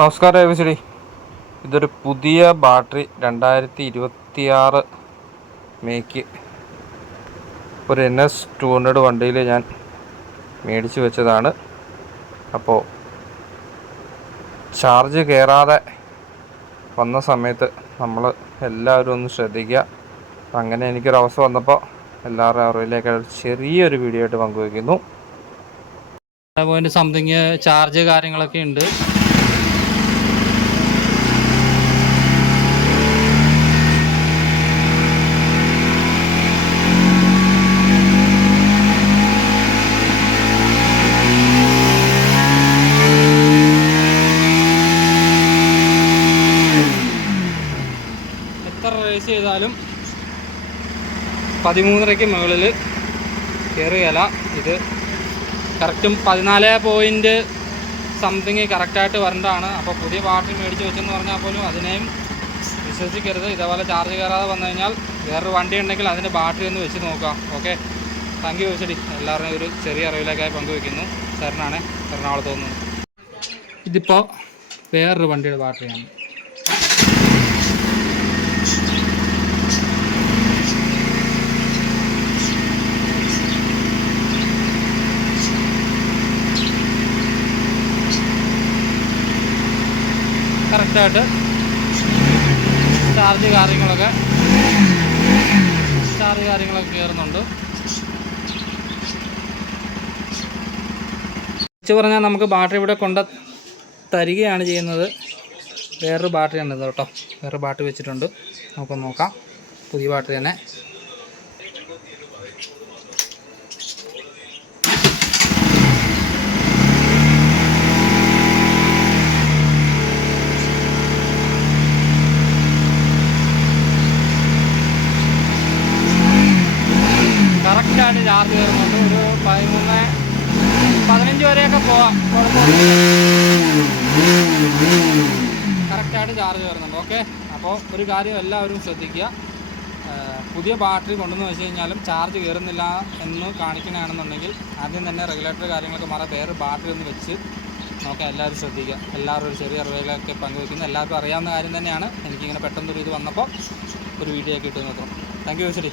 നമസ്കാരം എബിസിഡി. ഇതൊരു പുതിയ ബാറ്ററി 2026 മേക്ക് ഒരു NS200 വണ്ടിയിൽ ഞാൻ മേടിച്ച് വെച്ചതാണ്. അപ്പോൾ ചാർജ് കയറാതെ വന്ന സമയത്ത് നമ്മൾ എല്ലാവരും ഒന്ന് ശ്രദ്ധിക്കുക. അങ്ങനെ എനിക്കൊരവസ്ഥ വന്നപ്പോൾ എല്ലാവരുടെയും അറിവിലേക്ക് ചെറിയൊരു വീഡിയോ ആയിട്ട് പങ്കുവയ്ക്കുന്നു. സംതിങ് ചാർജ് കാര്യങ്ങളൊക്കെ ഉണ്ട്. എത്ര റേസ് ചെയ്താലും 13.5 മുകളിൽ കയറുകയില്ല. ഇത് കറക്റ്റും 14 സംതിങ് കറക്റ്റായിട്ട് വരേണ്ടതാണ്. അപ്പോൾ പുതിയ ബാറ്ററി മേടിച്ച് വെച്ചെന്ന് പറഞ്ഞാൽ പോലും അതിനെയും വിശ്വസിക്കരുത്. ഇതേപോലെ ചാർജ് കയറാതെ വന്നു കഴിഞ്ഞാൽ വേറൊരു വണ്ടി ഉണ്ടെങ്കിൽ അതിൻ്റെ ബാറ്ററി ഒന്ന് വെച്ച് നോക്കാം. ഓക്കെ, താങ്ക് യു വെച്ചടി. എല്ലാവരുടെയും ഒരു ചെറിയ അറിവിലേക്കായി പങ്കുവയ്ക്കുന്നു. സാറിനാണ് എറണാകുളത്ത് തോന്നുന്നത്. ഇതിപ്പോൾ വേറൊരു വണ്ടിയുടെ ബാറ്ററിയാണ്. കറക്റ്റായിട്ട് ചാർജ് കാര്യങ്ങളൊക്കെ കയറുന്നുണ്ട്. വെച്ച് പറഞ്ഞാൽ നമുക്ക് ബാറ്ററി ഇവിടെ കൊണ്ട് തരികയാണ് ചെയ്യുന്നത്. വേറൊരു ബാറ്ററിയാണ് ഇത് കേട്ടോ. വേറൊരു ബാറ്ററി വെച്ചിട്ടുണ്ട്. നമുക്കൊന്ന് നോക്കാം. പുതിയ ബാറ്ററി തന്നെ. കറക്റ്റായിട്ട് ചാർജ് കയറുന്നുണ്ട്. ഒരു 13-15 വരെയൊക്കെ പോവാം, കറക്റ്റായിട്ട് ചാർജ് കയറുന്നുണ്ട്. ഓക്കെ, അപ്പോൾ ഒരു കാര്യം എല്ലാവരും ശ്രദ്ധിക്കുക. പുതിയ ബാറ്ററി കൊണ്ടുവന്ന് വെച്ച് കഴിഞ്ഞാലും ചാർജ് കയറുന്നില്ല എന്ന് കാണിക്കുന്നതാണെന്നുണ്ടെങ്കിൽ ആദ്യം തന്നെ റെഗുലേറ്റർ കാര്യങ്ങളൊക്കെ മാറാൻ വേറെ ബാറ്ററി ഒന്ന് വെച്ച് നോക്കാം. എല്ലാവരും ശ്രദ്ധിക്കുക. എല്ലാവരും ഒരു ചെറിയ അറിവുകളൊക്കെ പങ്കുവയ്ക്കുന്നത് എല്ലാവർക്കും അറിയാവുന്ന കാര്യം തന്നെയാണ്. എനിക്കിങ്ങനെ പെട്ടെന്നൊരു ഇത് വന്നപ്പോൾ ഒരു വീഡിയോ ഒക്കെ ഇട്ട് നോക്കണം. Thank you വെച്ചടി.